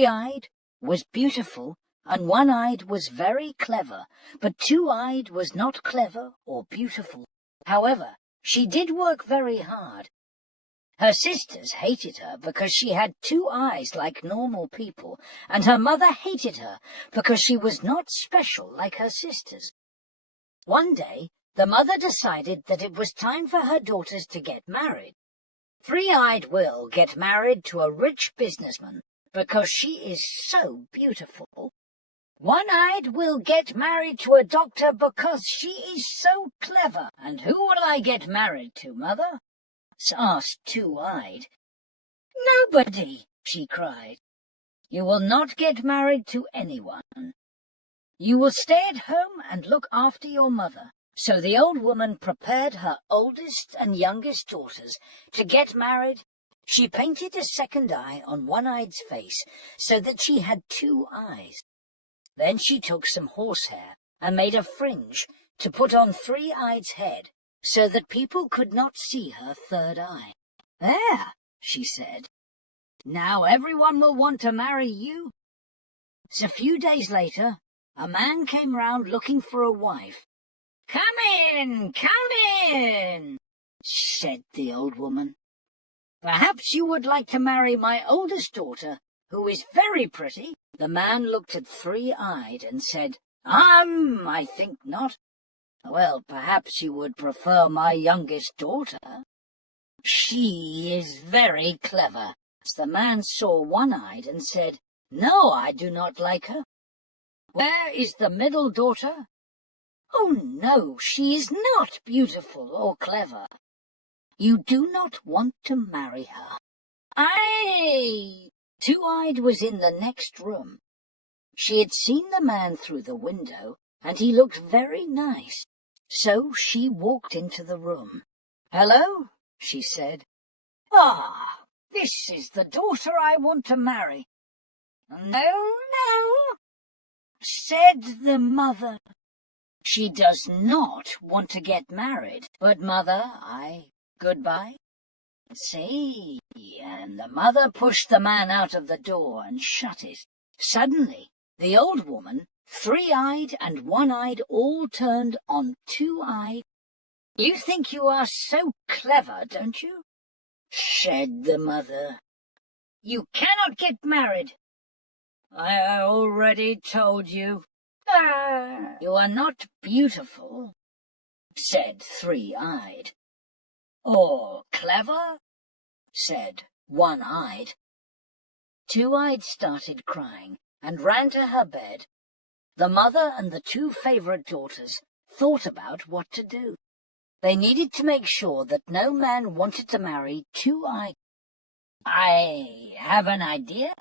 Three-eyed was beautiful, and one-eyed was very clever, but two-eyed was not clever or beautiful. However, she did work very hard. Her sisters hated her because she had two eyes like normal people, and her mother hated her because she was not special like her sisters. One day, the mother decided that it was time for her daughters to get married. Three-eyed will get married to a rich businessman because she is so beautiful. One-eyed will get married to a doctor because she is so clever. And who will I get married to, Mother? Asked Two-eyed. Nobody, she cried. You will not get married to anyone. You will stay at home and look after your mother. So the old woman prepared her oldest and youngest daughters to get married. She painted a second eye on One-eyed's face so that she had two eyes. Then she took some horsehair and made a fringe to put on Three-eyed's head so that people could not see her third eye. There, she said. Now everyone will want to marry you. So a few days later, a man came round looking for a wife. Come in, said the old woman. Perhaps you would like to marry my oldest daughter, who is very pretty. The man looked at Three-eyed and said, I think not. Well, perhaps you would prefer my youngest daughter. She is very clever. The man saw One-eyed and said, No, I do not like her. Where is the middle daughter? Oh, no, she is not beautiful or clever. You do not want to marry her. Aye! Two-eyed was in the next room. She had seen the man through the window, and he looked very nice. So she walked into the room. Hello, she said. Ah, this is the daughter I want to marry. No, said the mother. She does not want to get married. But, Mother, goodbye. See, and the mother pushed the man out of the door and shut it. Suddenly, the old woman, Three-eyed and One-eyed, all turned on Two-eyed. You think you are so clever, don't you? Said the mother. You cannot get married. I already told you. You are not beautiful, said Three-eyed. Or clever, said One-eyed. Two-eyed started crying and ran to her bed. The mother and the two favorite daughters thought about what to do. They needed to make sure that no man wanted to marry Two-eyed. I have an idea,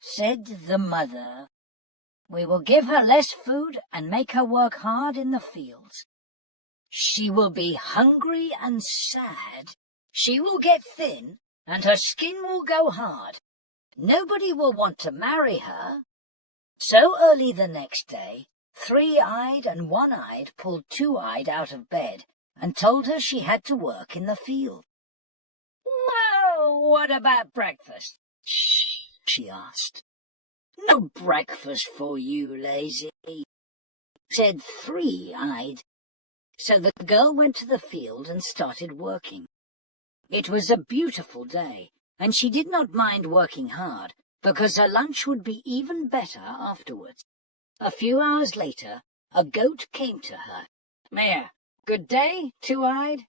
said the mother. We will give her less food and make her work hard in the fields. She will be hungry and sad. She will get thin, and her skin will go hard. Nobody will want to marry her. So early the next day, Three-eyed and One-eyed pulled Two-eyed out of bed and told her she had to work in the field. Well, what about breakfast? She asked. No breakfast for you, lazy, said Three-eyed. So the girl went to the field and started working. It was a beautiful day, and she did not mind working hard, because her lunch would be even better afterwards. A few hours later, a goat came to her. Mare, good day, Two-eyed.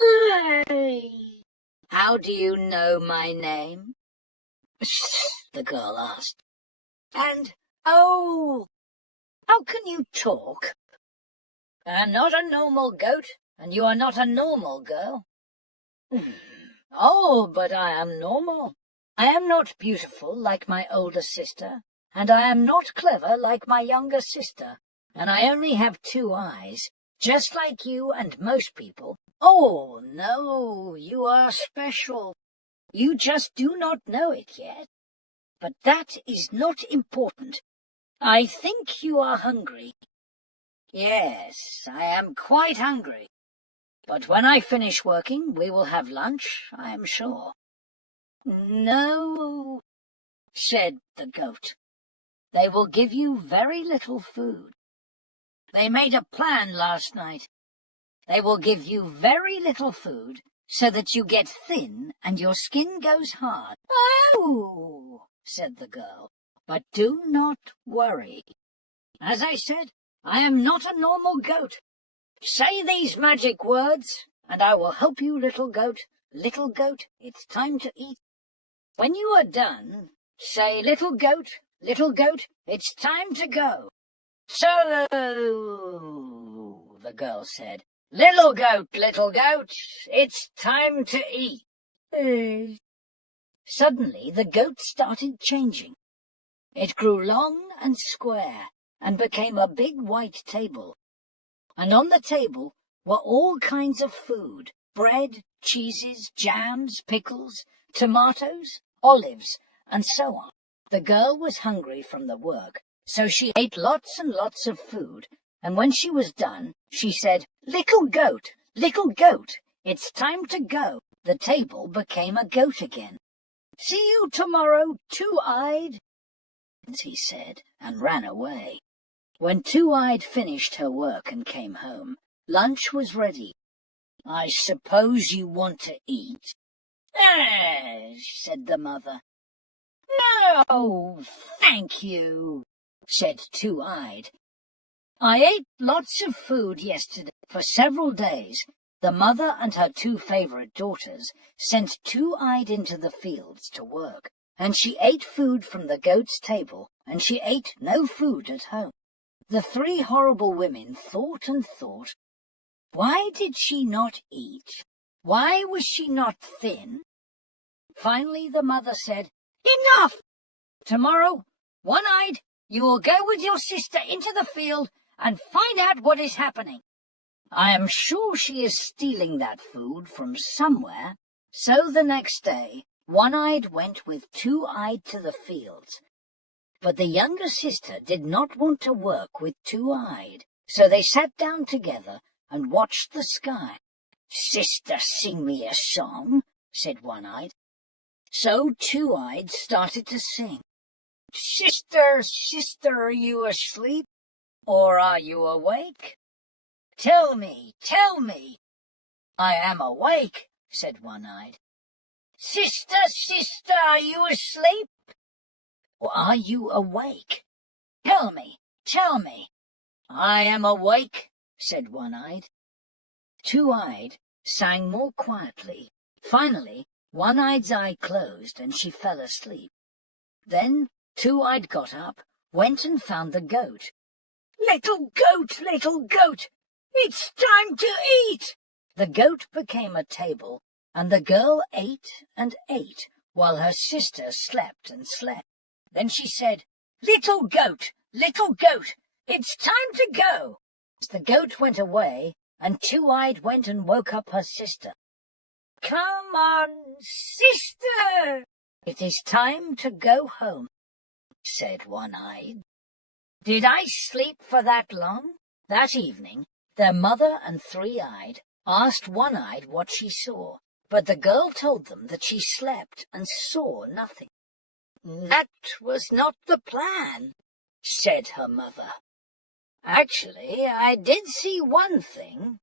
Aye. How do you know my name? The girl asked. And, oh, how can you talk? I am not a normal goat, and you are not a normal girl. Oh, but I am normal. I am not beautiful like my older sister, and I am not clever like my younger sister, and I only have two eyes, just like you and most people. Oh, no, you are special. You just do not know it yet. But that is not important. I think you are hungry. Yes, I am quite hungry. But when I finish working, we will have lunch, I am sure. No, said the goat. "They will give you very little food. They made a plan last night. They will give you very little food so that you get thin and your skin goes hard." "Oh," said the girl, "but do not worry. As I said, I am not a normal goat. Say these magic words, and I will help you, little goat. Little goat, it's time to eat. When you are done, say, little goat, it's time to go." "So," the girl said, little goat, it's time to eat." Suddenly the goat started changing. It grew long and square and became a big white table. And on the table were all kinds of food: bread, cheeses, jams, pickles, tomatoes, olives, and so on. The girl was hungry from the work, so she ate lots and lots of food, and when she was done, she said, little goat, it's time to go." The table became a goat again. "See you tomorrow, Two-Eyed," he said, and ran away. When Two-Eyed finished her work and came home, lunch was ready. "I suppose you want to eat?" Said the mother. "No, thank you," said Two-Eyed. "I ate lots of food yesterday for several days." The mother and her two favorite daughters sent Two-Eyed into the fields to work, and she ate food from the goat's table, and she ate no food at home. The three horrible women thought and thought. Why did she not eat? Why was she not thin? Finally the mother said, "Enough! Tomorrow, One-Eyed, you will go with your sister into the field and find out what is happening. I am sure she is stealing that food from somewhere." So the next day, One-Eyed went with Two-Eyed to the fields. But the younger sister did not want to work with Two-Eyed, so they sat down together and watched the sky. "Sister, sing me a song," said One-Eyed. So Two-Eyed started to sing. "Sister, are you asleep, or are you awake? Tell me." "I am awake," said One-Eyed. Sister, are you asleep, or are you awake? Tell me." "I am awake," said One-Eyed. Two-Eyed sang more quietly. Finally, One-Eyed's eye closed and she fell asleep. Then Two-Eyed got up, went and found the goat. Little goat, it's time to eat." The goat became a table, and the girl ate and ate while her sister slept and slept. Then she said, little goat, it's time to go." The goat went away, and Two-Eyed went and woke up her sister. "Come on, sister, it is time to go home," said One-Eyed. Did I sleep for that long? That evening, their mother and Three-Eyed asked One-Eyed what she saw, but the girl told them that she slept and saw nothing. "That was not the plan," said her mother. "Actually, I did see one thing,"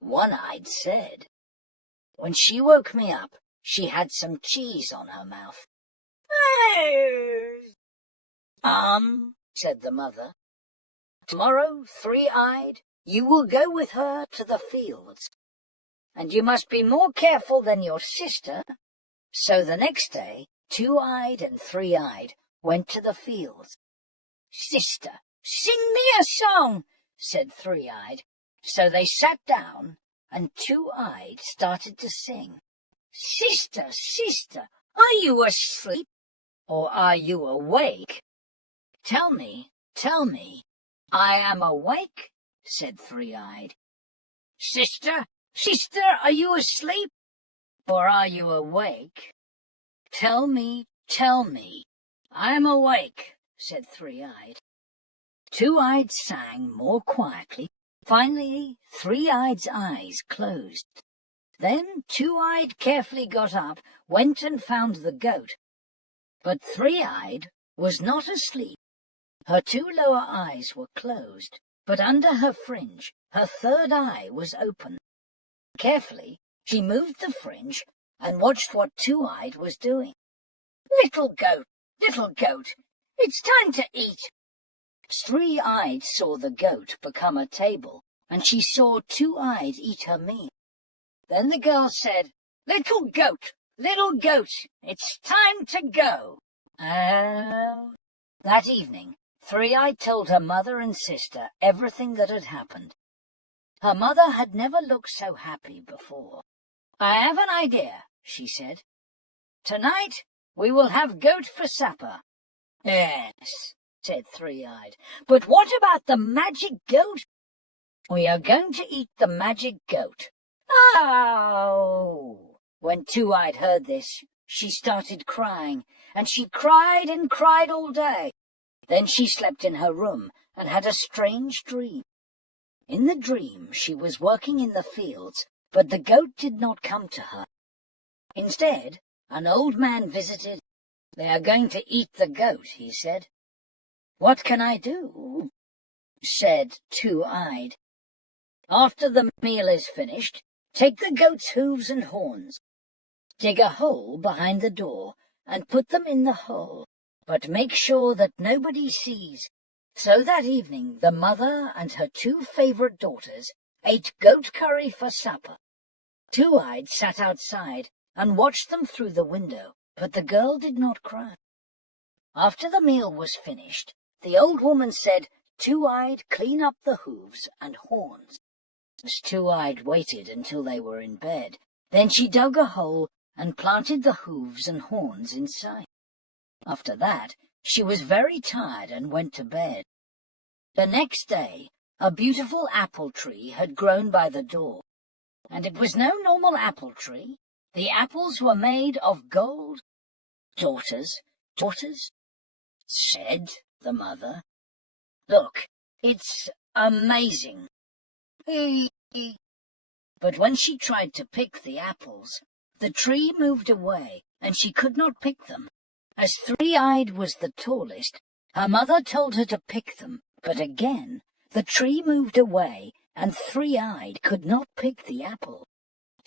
One-Eyed said. "When she woke me up, she had some cheese on her mouth." Said the mother. "Tomorrow, Three-Eyed, you will go with her to the fields, and you must be more careful than your sister." So the next day, Two-Eyed and Three-Eyed went to the fields. "Sister, sing me a song," said Three-Eyed. So they sat down, and Two-Eyed started to sing. Sister, are you asleep, or are you awake? Tell me, I am awake," said Three-Eyed. Sister, are you asleep, or are you awake? Tell me, I am awake," said Three-Eyed. Two-Eyed sang more quietly. Finally, Three-Eyed's eyes closed. Then Two-Eyed carefully got up, went and found the goat. But Three-Eyed was not asleep. Her two lower eyes were closed, but under her fringe her third eye was open. Carefully she moved the fringe and watched what Two-Eyed was doing. Little goat, it's time to eat." Three-Eyed saw the goat become a table, and she saw Two-Eyed eat her meal. Then the girl said, little goat, it's time to go." That evening, Three-Eyed told her mother and sister everything that had happened. Her mother had never looked so happy before. "I have an idea," she said. "Tonight we will have goat for supper." "Yes," said Three-Eyed, "but what about the magic goat?" "We are going to eat the magic goat." "Oh!" When Two-Eyed heard this, she started crying, and she cried and cried all day. Then she slept in her room and had a strange dream. In the dream she was working in the fields, but the goat did not come to her. Instead, an old man visited. "They are going to eat the goat," he said. "What can I do?" said Two-Eyed. "After the meal is finished, take the goat's hooves and horns. Dig a hole behind the door and put them in the hole, but make sure that nobody sees." So that evening the mother and her two favorite daughters ate goat curry for supper. Two-Eyed sat outside and watched them through the window, but the girl did not cry. After the meal was finished, the old woman said, "Two-Eyed, clean up the hooves and horns." Two-Eyed waited until they were in bed. Then she dug a hole and planted the hooves and horns inside. After that, she was very tired and went to bed. The next day, a beautiful apple tree had grown by the door, and it was no normal apple tree. The apples were made of gold. Daughters, said the mother. "Look, it's amazing." But when she tried to pick the apples, the tree moved away, and she could not pick them. As Three-Eyed was the tallest, her mother told her to pick them, but again the tree moved away, and Three-Eyed could not pick the apple.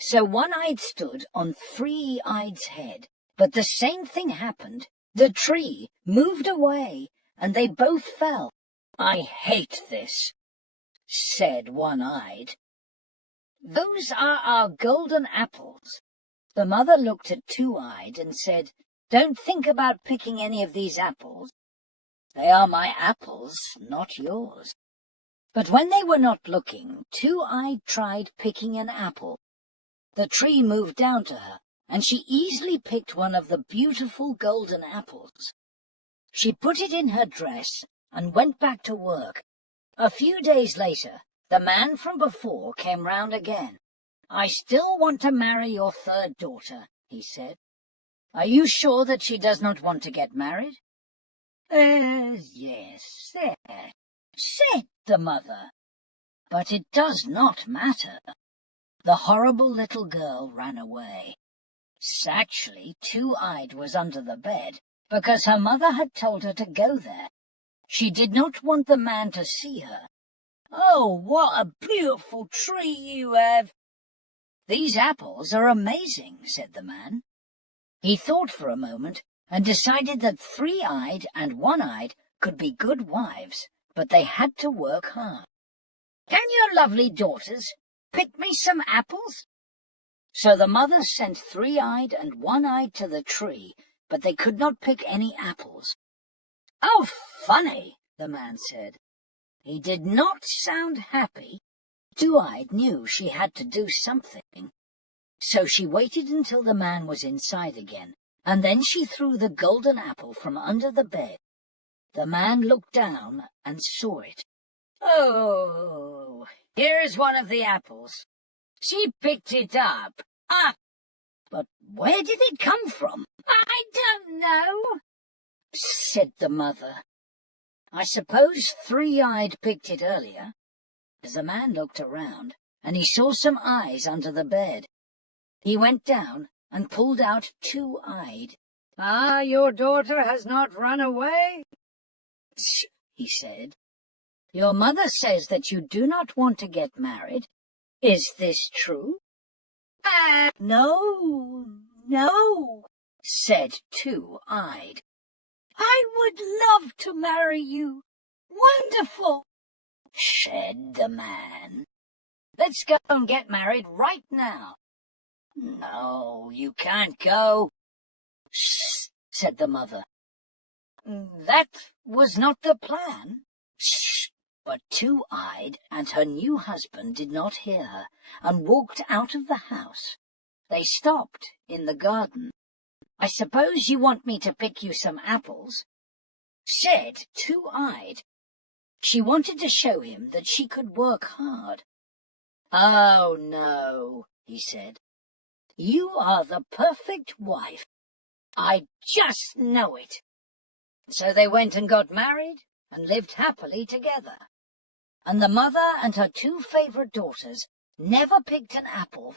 So One-Eyed stood on Three-Eyed's head, but the same thing happened. The tree moved away, and they both fell. "I hate this," said One-Eyed. "Those are our golden apples." The mother looked at Two-Eyed and said, "Don't think about picking any of these apples. They are my apples, not yours." But when they were not looking, Two-Eyed tried picking an apple. The tree moved down to her, and she easily picked one of the beautiful golden apples. She put it in her dress and went back to work. A few days later, the man from before came round again. "I still want to marry your third daughter," he said. "Are you sure that she does not want to get married?" Yes, said the mother. "But it does not matter." The horrible little girl ran away. Actually, Two-Eyed was under the bed, because her mother had told her to go there. She did not want the man to see her. "Oh, what a beautiful tree you have!" "These apples are amazing," said the man. He thought for a moment and decided that Three-Eyed and One-Eyed could be good wives, but they had to work hard. "Can your lovely daughters pick me some apples?" So the mother sent Three-Eyed and One-Eyed to the tree, but they could not pick any apples. "How funny," the man said. He did not sound happy. Two-Eyed knew she had to do something. So she waited until the man was inside again, and then she threw the golden apple from under the bed. The man looked down and saw it. "Oh, here is one of the apples." She picked it up. But where did it come from?" "I don't know," said the mother. "I suppose Three-Eyed picked it earlier." As the man looked around, and he saw some eyes under the bed. He went down and pulled out Two-Eyed. "Ah, your daughter has not run away?" "Shh," he said. "Your mother says that you do not want to get married. Is this true?" "No, no," said Two-Eyed. "I would love to marry you. Wonderful," said the man. "Let's go and get married right now." "No, you can't go," said the mother. "That was not the plan." But Two-Eyed and her new husband did not hear her, and walked out of the house. They stopped in the garden. "I suppose you want me to pick you some apples?" said Two-Eyed. She wanted to show him that she could work hard. "Oh, no," he said. "You are the perfect wife. I just know it." So they went and got married and lived happily together. And the mother and her two favorite daughters never picked an apple